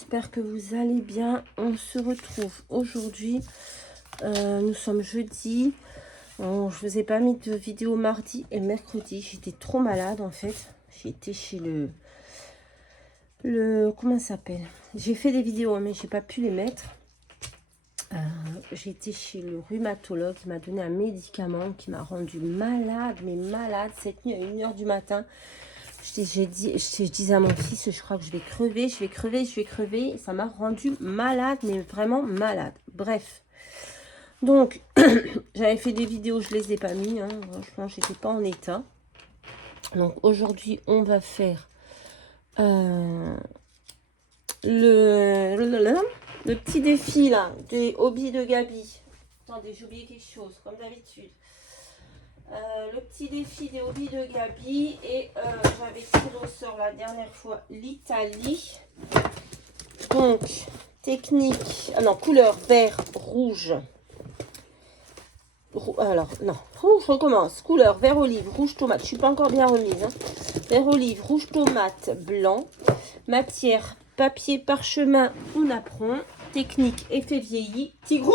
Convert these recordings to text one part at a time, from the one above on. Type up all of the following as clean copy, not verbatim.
j'espère que vous allez bien. On se retrouve aujourd'hui. Nous sommes jeudi. Bon, je vous ai pas mis de vidéo mardi et mercredi. J'étais trop malade en fait. J'ai été chez comment ça s'appelle? J'ai fait des vidéos mais j'ai pas pu les mettre. J'ai été chez le rhumatologue. Il m'a donné un médicament qui m'a rendu malade, mais malade. Cette nuit à 1h du matin. Je disais à mon fils, je crois que je vais crever, je vais crever, je vais crever. Ça m'a rendu malade, mais vraiment malade. Bref. Donc, j'avais fait des vidéos, je les ai pas mis. Hein. Franchement, j'étais pas en état. Donc, aujourd'hui, on va faire le petit défi, là, des hobbies de Gabi. Attendez, j'ai oublié quelque chose, comme d'habitude. Le petit défi des hobbies de Gabi et j'avais tiré au sort la dernière fois l'Italie. Donc technique, couleur vert, rouge. Alors non, je recommence. Couleur vert olive, rouge tomate. Je suis pas encore bien remise. Hein. Vert olive, rouge tomate, blanc. Matière papier parchemin ou napperon. Technique effet vieilli. Tigrou.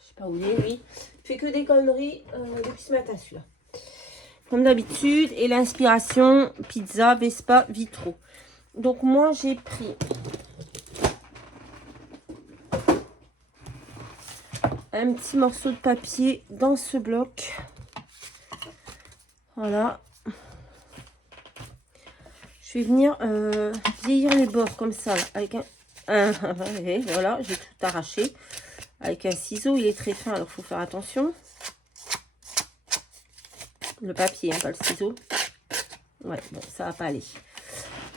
Je sais pas où il est, oui. Fait que des conneries depuis ce matin celui-là. Comme d'habitude. Et l'inspiration, pizza, Vespa, Vitro. Donc moi j'ai pris un petit morceau de papier dans ce bloc. Voilà. Je vais venir vieillir les bords comme ça. Là, avec voilà, j'ai tout arraché. Avec un ciseau, il est très fin, alors il faut faire attention. Le papier, hein, pas le ciseau. Ouais, bon, ça va pas aller.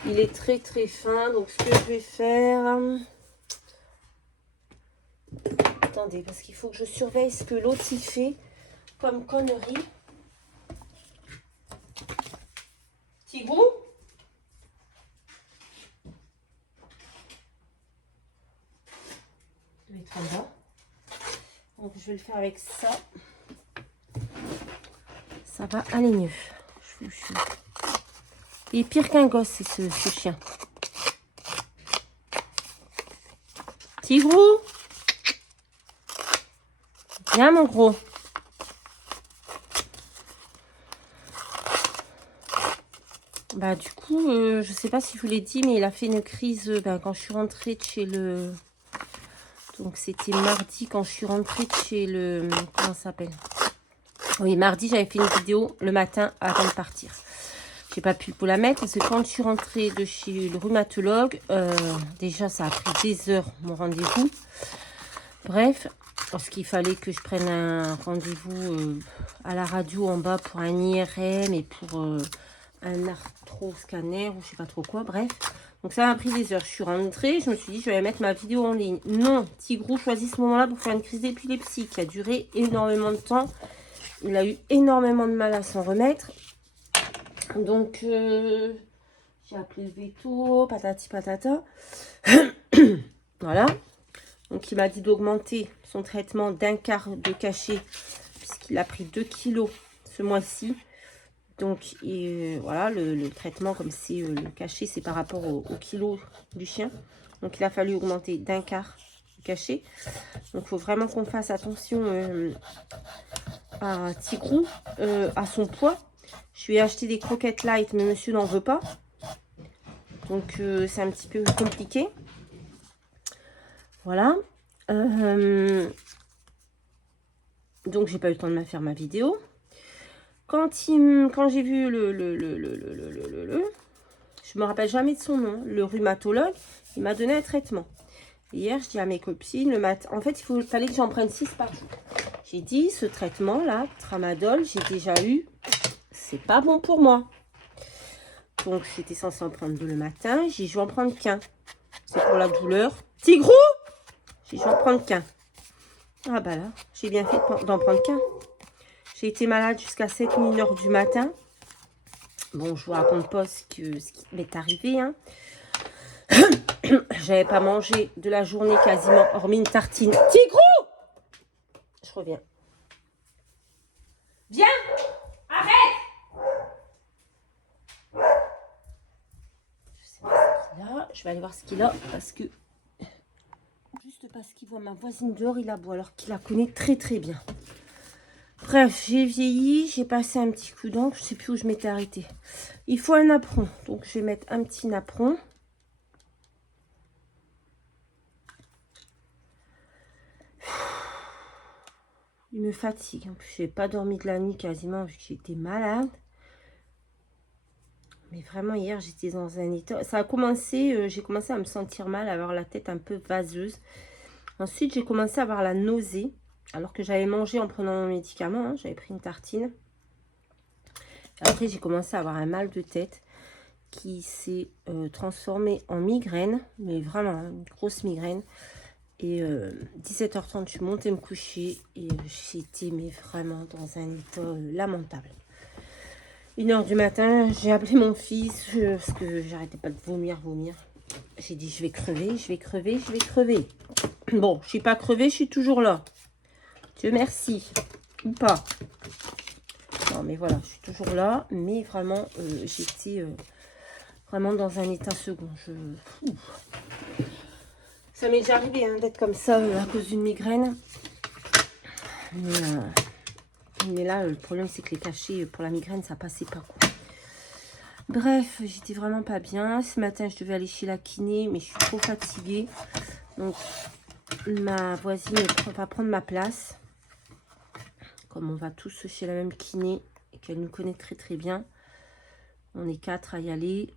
Il est très très fin, donc ce que je vais faire... Attendez, parce qu'il faut que je surveille ce que l'autre y fait comme connerie. Tigrou? Je vais mettre en bas. Donc je vais le faire avec ça. Ça va aller mieux. Il est pire qu'un gosse, c'est ce chien. Tigrou? Viens mon gros. Bah du coup, je sais pas si je vous l'ai dit, mais il a fait une crise quand je suis rentrée de chez le... Donc c'était mardi quand je suis rentrée de chez le... Comment ça s'appelle? Oui, mardi, j'avais fait une vidéo le matin avant de partir. J'ai pas pu vous la mettre parce que quand je suis rentrée de chez le rhumatologue, déjà ça a pris des heures mon rendez-vous. Bref, parce qu'il fallait que je prenne un rendez-vous à la radio en bas pour un IRM et pour un arthroscanner ou je sais pas trop quoi. Bref, donc ça m'a pris des heures. Je suis rentrée, je me suis dit je vais mettre ma vidéo en ligne. Non, Tigrou choisit ce moment-là pour faire une crise d'épilepsie qui a duré énormément de temps. Il a eu énormément de mal à s'en remettre. Donc, j'ai appelé le veto, patati patata. Voilà. Donc, il m'a dit d'augmenter son traitement d'un quart de cachet, puisqu'il a pris 2 kilos ce mois-ci. Donc, voilà, le traitement, comme c'est le cachet, c'est par rapport au kilo du chien. Donc, il a fallu augmenter d'un quart de cachet. Donc, il faut vraiment qu'on fasse attention à Tigrou, à son poids. Je lui ai acheté des croquettes light, mais monsieur n'en veut pas. Donc, c'est un petit peu compliqué. Voilà. Donc, j'ai pas eu le temps de me faire ma vidéo. Quand j'ai vu je me rappelle jamais de son nom, le rhumatologue, il m'a donné un traitement. Hier, je dis à mes copines, le matin, en fait, fallait que j'en prenne 6 par jour. J'ai dit, ce traitement-là, tramadol, j'ai déjà eu, c'est pas bon pour moi. Donc, j'étais censée en prendre 2 le matin. J'ai dit, je vais en prendre qu'un. C'est pour la douleur. Tigrou! J'ai dit, je vais en prendre qu'un. Ah bah là, j'ai bien fait d'en prendre qu'un. J'ai été malade jusqu'à 7h du matin. Bon, je vous raconte pas ce qui m'est arrivé. Hein. J'avais pas mangé de la journée quasiment, hormis une tartine. Tigrou! Je reviens. Viens! Arrête! Je sais pas ce qu'il a. Je vais aller voir ce qu'il a parce que... Juste parce qu'il voit ma voisine dehors, il aboie alors qu'il la connaît très très bien. Bref, j'ai vieilli, j'ai passé un petit coup d'encre, je sais plus où je m'étais arrêtée. Il faut un napperon, donc je vais mettre un petit napperon. Il me fatigue, en plus je n'ai pas dormi de la nuit quasiment vu que j'étais malade. Mais vraiment hier j'étais dans un état, ça a commencé, j'ai commencé à me sentir mal, à avoir la tête un peu vaseuse. Ensuite j'ai commencé à avoir la nausée, alors que j'avais mangé en prenant mon médicament, hein, j'avais pris une tartine. Après j'ai commencé à avoir un mal de tête qui s'est transformé en migraine, mais vraiment une grosse migraine. Et 17h30 je suis montée me coucher et j'étais mais vraiment dans un état lamentable. 1h du matin, j'ai appelé mon fils parce que j'arrêtais pas de vomir. J'ai dit je vais crever, je vais crever, je vais crever. Bon, je suis pas crevée, je suis toujours là. Dieu merci. Ou pas. Non mais voilà, je suis toujours là. Mais vraiment, j'étais vraiment dans un état second. Ça m'est déjà arrivé hein, d'être comme ça à cause d'une migraine. Mais là, le problème, c'est que les cachets pour la migraine, ça passait pas, quoi. Bref, j'étais vraiment pas bien. Ce matin, je devais aller chez la kiné, mais je suis trop fatiguée. Donc, ma voisine va prendre ma place. Comme on va tous chez la même kiné et qu'elle nous connaît très très bien. On est 4 à y aller.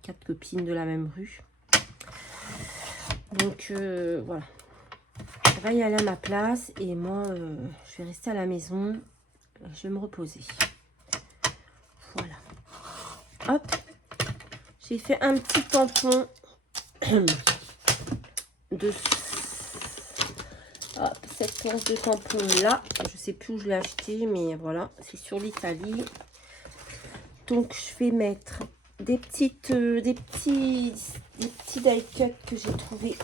4 copines de la même rue. Donc, voilà. Elle va y aller à ma place et moi, je vais rester à la maison. Je vais me reposer. Voilà. Hop. J'ai fait un petit tampon de cette once de tampon là. Je sais plus où je l'ai acheté, mais voilà, c'est sur l'Italie. Donc je vais mettre des petits die cut que j'ai trouvé.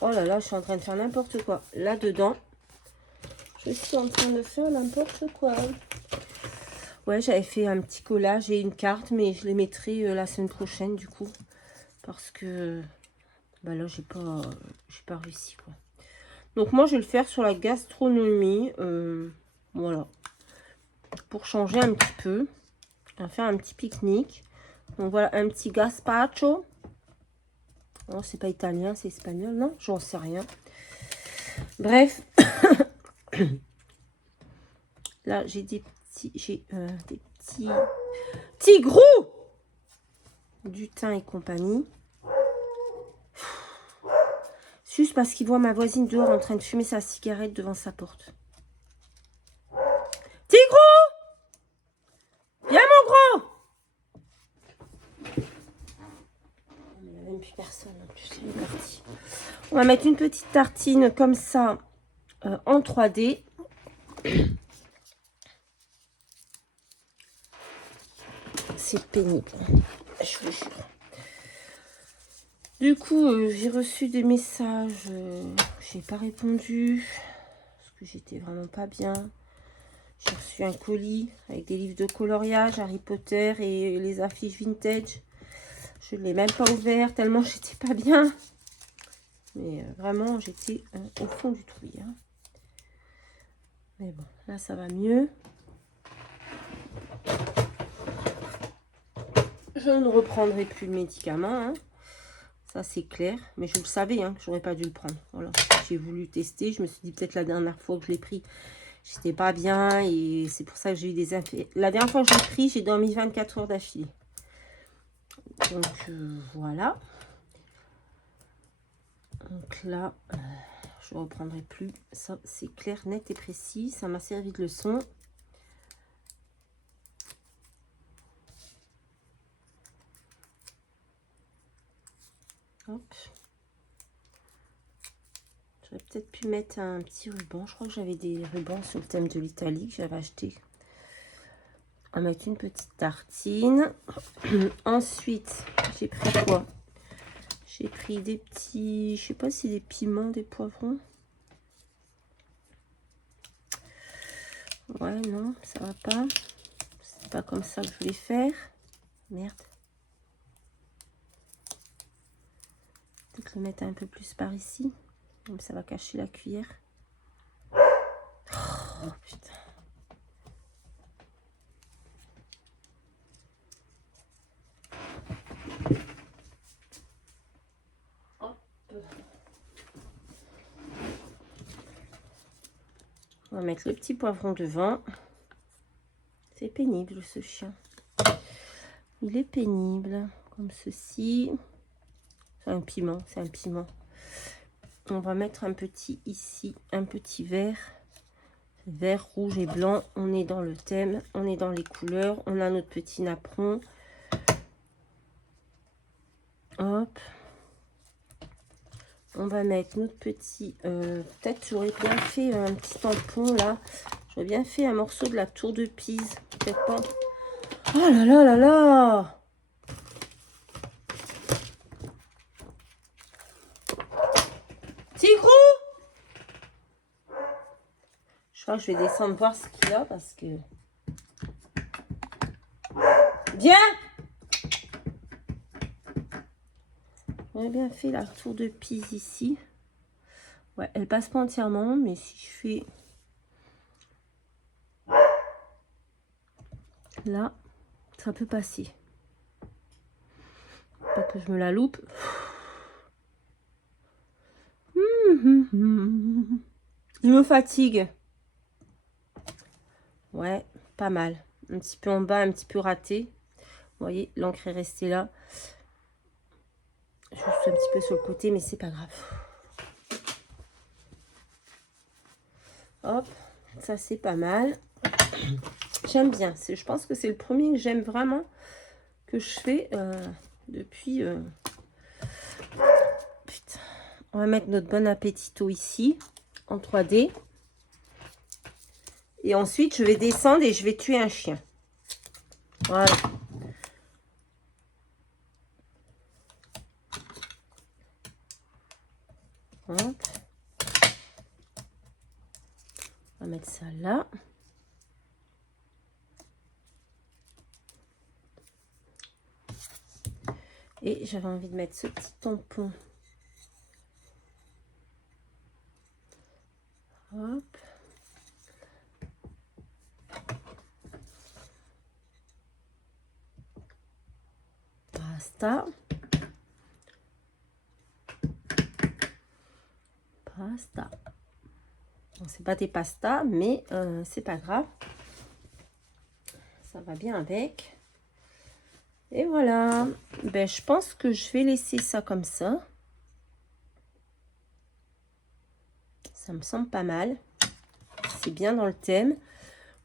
Oh là là, je suis en train de faire n'importe quoi là dedans. Je suis en train de faire n'importe quoi. Ouais, j'avais fait un petit collage et une carte, mais je les mettrai la semaine prochaine du coup, parce que bah là j'ai pas réussi quoi. Donc moi je vais le faire sur la gastronomie, voilà, pour changer un petit peu. On va faire un petit pique-nique. Donc voilà, un petit gazpacho. Oh, c'est pas italien, c'est espagnol, non? J'en sais rien. Bref. Là, j'ai des petits gros du thym et compagnie. Juste parce qu'il voit ma voisine dehors en train de fumer sa cigarette devant sa porte. Tigro! Viens mon gros! Il n'y a même plus personne en plus, c'est parti. On va mettre une petite tartine comme ça en 3D. C'est pénible, je vous jure. Du coup, j'ai reçu des messages, j'ai pas répondu parce que j'étais vraiment pas bien. J'ai reçu un colis avec des livres de coloriage, Harry Potter et les affiches vintage. Je ne l'ai même pas ouvert tellement j'étais pas bien. Mais vraiment, j'étais au fond du trou. Hein. Mais bon, là, ça va mieux. Je ne reprendrai plus le médicament. Hein. Ça, c'est clair. Mais je le savais hein, que j'aurais pas dû le prendre. Voilà. J'ai voulu tester. Je me suis dit peut-être la dernière fois que je l'ai pris, j'étais pas bien. Et c'est pour ça que j'ai eu des infections. La dernière fois que je l'ai pris, j'ai dormi 24 heures d'affilée. Donc, voilà. Donc là, je ne reprendrai plus. Ça, c'est clair, net et précis. Ça m'a servi de leçon. Hop. J'aurais peut-être pu mettre un petit ruban. Je crois que j'avais des rubans sur le thème de l'Italie que j'avais acheté. On va mettre une petite tartine. Ensuite, j'ai pris quoi? J'ai pris des petits... Je sais pas si des piments, des poivrons. Ouais, non, ça va pas. C'est pas comme ça que je voulais faire. Merde. peut-être le mettre un peu plus par ici. Comme ça va cacher la cuillère. Oh putain. Hop. On va mettre le petit poivron devant. C'est pénible ce chien. Il est pénible. Comme ceci. C'est un piment, c'est un piment. On va mettre un petit ici, un petit vert. Vert, rouge et blanc. On est dans le thème, on est dans les couleurs. On a notre petit napperon. Hop. On va mettre notre petit... peut-être j'aurais bien fait un petit tampon là. J'aurais bien fait un morceau de la tour de Pise. Peut-être pas. Oh là là là là! Tigrou! Je crois que je vais descendre voir ce qu'il a parce que... Viens! J'aurais bien fait la tour de Pise ici. Ouais, elle passe pas entièrement, mais si je fais... Là, ça peut passer. Pas que je me la loupe. Il me fatigue. Ouais, pas mal. Un petit peu en bas, un petit peu raté. Vous voyez, l'encre est restée là. Juste un petit peu sur le côté, mais c'est pas grave. Hop, ça c'est pas mal. J'aime bien. Je pense que c'est le premier que j'aime vraiment, que je fais depuis... Putain. On va mettre notre bon appétito ici, en 3D. Et ensuite, je vais descendre et je vais tuer un chien. Voilà. Hop. On va mettre ça là. Et j'avais envie de mettre ce petit tampon. Hop. Pasta. Pasta. Bon, c'est pas des pastas, mais c'est pas grave. Ça va bien avec. Et voilà. Ben, je pense que je vais laisser ça comme ça. Ça me semble pas mal. C'est bien dans le thème.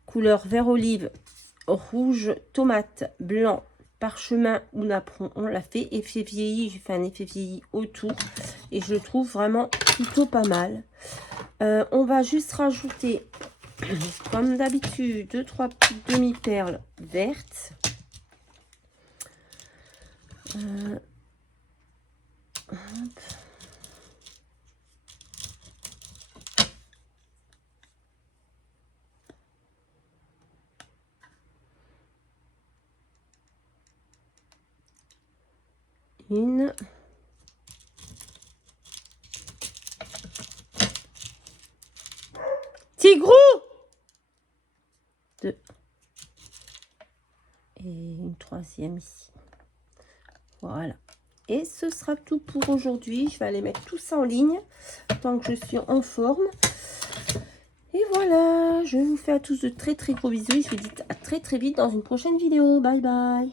Couleur vert olive, rouge, tomate, blanc, parchemin ou napperon. On l'a fait. Effet vieilli. J'ai fait un effet vieilli autour. Et je le trouve vraiment plutôt pas mal. On va juste rajouter, comme d'habitude, 2-3 petites demi-perles vertes. Hop. Une. Tigrou! 2. Et une troisième ici. Voilà. Et ce sera tout pour aujourd'hui. Je vais aller mettre tout ça en ligne tant que je suis en forme. Et voilà. Je vous fais à tous de très très gros bisous. Et je vous dis à très très vite dans une prochaine vidéo. Bye bye.